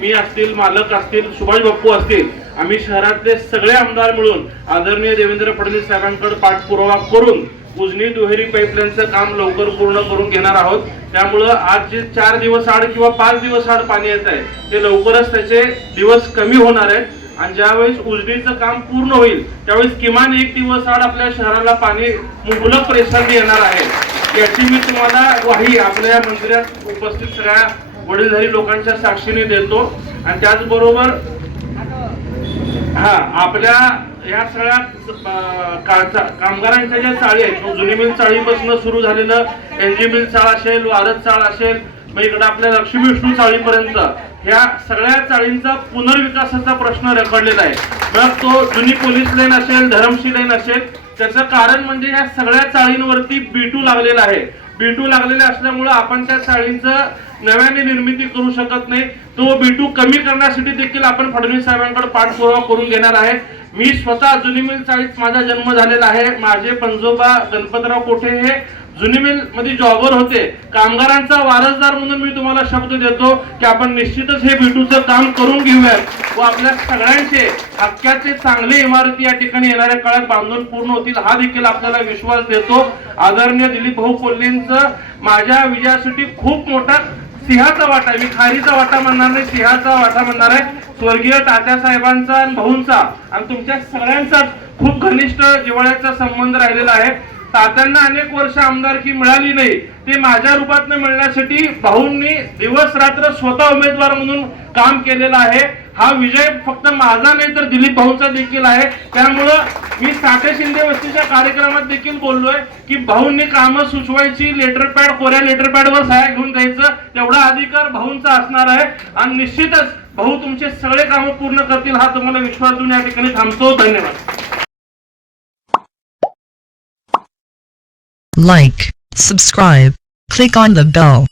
मी असतील, मालक असतील, सुभाष बाप्पू असतील, आम्ही शहरातले सगळे आमदार मिळून आदरणीय देवेंद्र फडणवीस साहेबांकडे पाठपुरावा करून उजनी दुहेरी पाईपलाईनचं काम लवकर पूर्ण करून घेणार आहोत. त्यामुळं आज जे 4 दिवस आड किंवा 5 दिवस आड पाणी येत आहे ते लवकरच त्याचे दिवस कमी होणार आहेत आणि ज्यावेळेस उजनीचं काम पूर्ण होईल त्यावेळेस किमान 1 दिवस आड आपल्या शहराला पाणी मुबलक प्रेक्षाने येणार आहे. याची मी तुम्हाला ग्वाही आपल्या मंदिरात उपस्थित सगळ्या वडीलधारी लोकांच्या साक्षीने देतो. आणि त्याचबरोबर आपल्या या सगळ्या कामगारांच्या ज्या चाळी आहेत, जुनी मिल चाळीपासून सुरू झालेलं एनजी मिल चाळ असेल, वारद चाळ असेल, मग इकडे आपल्या लक्ष्मी विष्णू चाळीपर्यंत ह्या सगळ्या चाळींचा पुनर्विकासाचा प्रश्न रेखाडलेला आहे. मग तो जुनी पोलीस लाईन असेल, धरमशी लाईन असेल, त्याचं कारण म्हणजे ह्या सगळ्या चाळींवरती B2 लागलेला आहे. B2 लागलेला असल्यामुळे आपण त्या चाळींचं नव्याने निर्मिती करू शकत नाही. तो B2 कमी करण्यासाठी देखील आपण फडणवीस साहेबांकडे पाठपुरावा करून घेणार आहे. मी स्वतः जुनी मिल चाळीत माझा जन्म झालेला आहे. माझे पंजोबा गणपतराव कोठे हे जुनी मिल मध्ये जॉबर होते. कामगारांचा वारसदार म्हणून मी तुम्हाला शब्द देतो की आपण निश्चितच हे B2चं काम करून घेऊयात व आपल्या सगळ्यांचे हक्काचे चांगले इमारती या ठिकाणी येणाऱ्या काळात बांधून पूर्ण होतील हा देखील आपल्याला विश्वास देतो. आदरणीय दिलीप भाऊ कोल्हेंचं माझ्या विजयासाठी खूप मोठा सिंहाचा वाटा आहे. मी खारीचा वाटा म्हणणार नाही, सिंहाचा वाटा म्हणणार आहे. स्वर्गीय तात्यासाहेबांचा आणि भाऊंचा आणि तुमच्या सगळ्यांचा खूप घनिष्ठ जिव्हाळ्याचा संबंध राहिलेला आहे. तात्यांना अनेक वर्ष आमदारकी मिळाली नाही, ते माझ्या रूपात मिळण्यासाठी भाऊंनी दिवस रात्र स्वतः उमेदवार म्हणून काम केलेलं आहे. हा विजय फक्त माझा नाही तर दिलीप भाऊंचा देखील आहे. त्यामुळं मी साठे शिंदे वस्तीच्या कार्यक्रमात देखील बोललोय की भाऊंनी कामं सुचवायची, लेटर पॅड कोऱ्या लेटर पॅडवर सह्या घेऊन द्यायचं तेवढा अधिकार भाऊंचा असणार आहे आणि निश्चितच भाऊ तुमचे सगळे कामं पूर्ण करतील हा तुम्हाला विश्वास देऊन या ठिकाणी थांबतो. धन्यवाद. Like, subscribe, click on the bell.